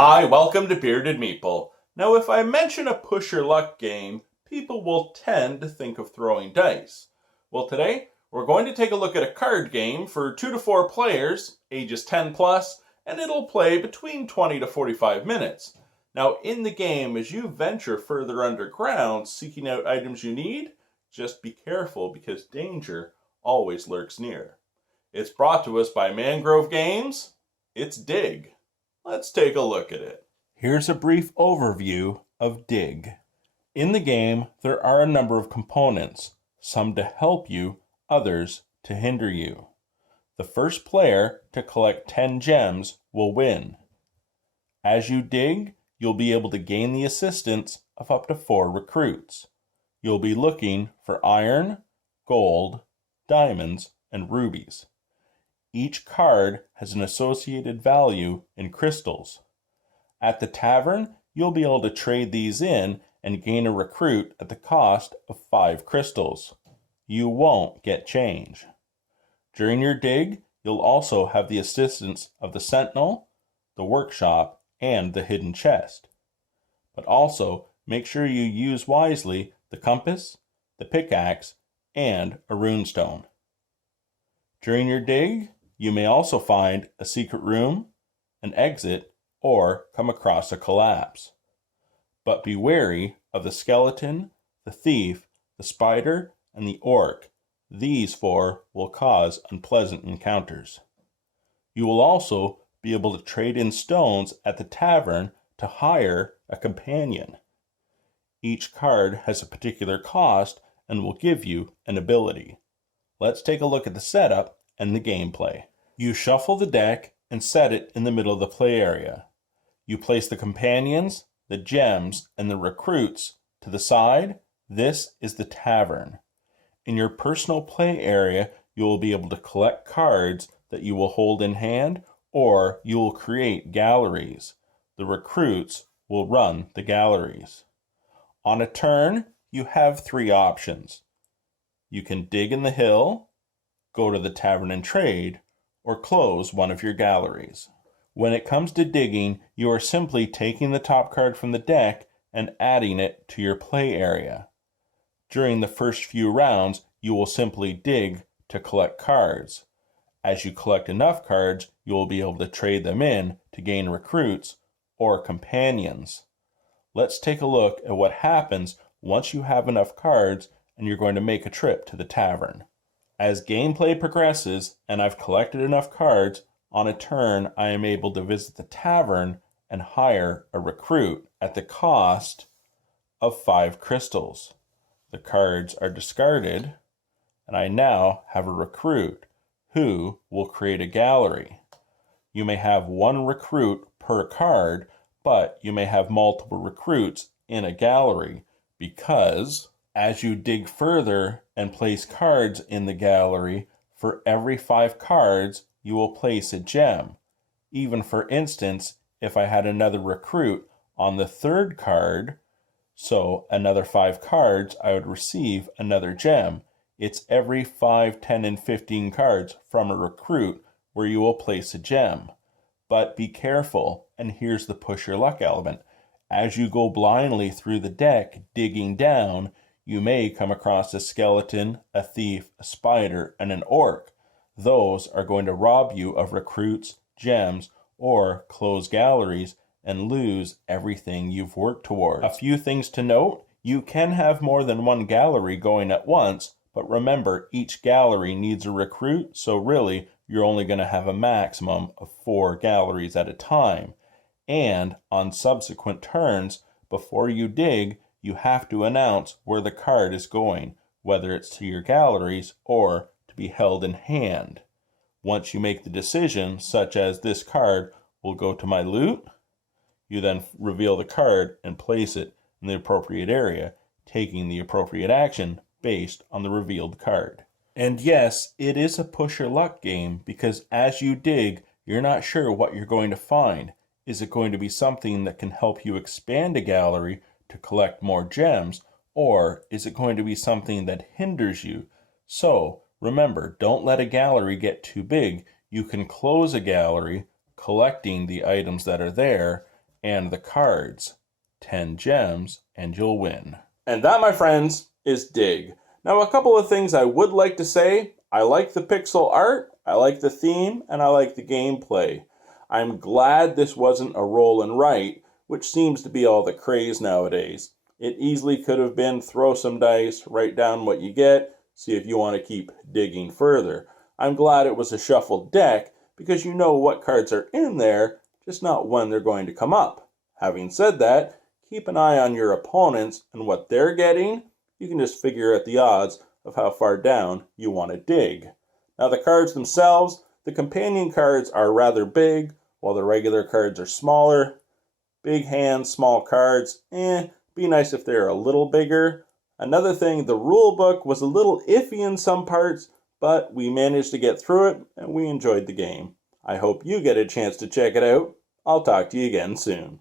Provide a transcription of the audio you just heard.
Hi, welcome to Bearded Meeple. Now, if I mention a push your luck game, people will tend to think of throwing dice. Well, today we're going to take a look at a card game for 2 to 4 players, ages 10 plus, and it'll play between 20 to 45 minutes. Now, in the game, as you venture further underground seeking out items you need, just be careful because danger always lurks near. It's brought to us by Mangrove Games. It's Dig. Let's take a look at it. Here's a brief overview of Dig. In the game, there are a number of components, some to help you, others to hinder you. The first player to collect 10 gems will win. As you dig, you'll be able to gain the assistance of up to 4 recruits. You'll be looking for iron, gold, diamonds, and rubies. Each card has an associated value in crystals. At the tavern, you'll be able to trade these in and gain a recruit at the cost of 5 crystals. You won't get change. During your dig, you'll also have the assistance of the sentinel, the workshop, and the hidden chest. But also, make sure you use wisely the compass, the pickaxe, and a runestone. During your dig, you may also find a secret room, an exit, or come across a collapse. But be wary of the skeleton, the thief, the spider, and the orc. These 4 will cause unpleasant encounters. You will also be able to trade in stones at the tavern to hire a companion. Each card has a particular cost and will give you an ability. Let's take a look at the setup and the gameplay. You shuffle the deck and set it in the middle of the play area. You place the companions, the gems, and the recruits to the side. This is the tavern. In your personal play area, you will be able to collect cards that you will hold in hand, or you will create galleries. The recruits will run the galleries. On a turn, you have 3 options. You can dig in the hill, go to the tavern and trade, or close one of your galleries. When it comes to digging, you are simply taking the top card from the deck and adding it to your play area. During the first few rounds, you will simply dig to collect cards. As you collect enough cards, you will be able to trade them in to gain recruits or companions. Let's take a look at what happens once you have enough cards and you're going to make a trip to the tavern. As gameplay progresses and I've collected enough cards, on a turn I am able to visit the tavern and hire a recruit at the cost of 5 crystals. The cards are discarded and I now have a recruit who will create a gallery. You may have 1 recruit per card, but you may have multiple recruits in a gallery because as you dig further and place cards in the gallery, for every 5 cards, you will place a gem. Even for instance, if I had another recruit on the 3rd card, so another 5 cards, I would receive another gem. It's every 5, 10, and 15 cards from a recruit where you will place a gem. But be careful, and here's the push your luck element. As you go blindly through the deck, digging down, you may come across a skeleton, a thief, a spider, and an orc. Those are going to rob you of recruits, gems, or close galleries and lose everything you've worked toward. A few things to note: you can have more than 1 gallery going at once, but remember each gallery needs a recruit, so really you're only going to have a maximum of 4 galleries at a time. And on subsequent turns, before you dig, you have to announce where the card is going, whether it's to your galleries or to be held in hand. Once you make the decision, such as this card will go to my loot, you then reveal the card and place it in the appropriate area, taking the appropriate action based on the revealed card. And yes, it is a push your luck game because as you dig, you're not sure what you're going to find. Is it going to be something that can help you expand a gallery to collect more gems, or is it going to be something that hinders you? So remember, don't let a gallery get too big. You can close a gallery, collecting the items that are there, and the cards. 10 gems and you'll win. And that, my friends, is Dig. Now, a couple of things I would like to say. I like the pixel art, I like the theme, and I like the gameplay. I'm glad this wasn't a roll and write, which seems to be all the craze nowadays. It easily could have been throw some dice, write down what you get, see if you want to keep digging further. I'm glad it was a shuffled deck because you know what cards are in there, just not when they're going to come up. Having said that, keep an eye on your opponents and what they're getting. You can just figure out the odds of how far down you want to dig. Now the cards themselves, the companion cards are rather big, while the regular cards are smaller. Big hands, small cards, be nice if they're a little bigger. Another thing, the rule book was a little iffy in some parts, but we managed to get through it and we enjoyed the game. I hope you get a chance to check it out. I'll talk to you again soon.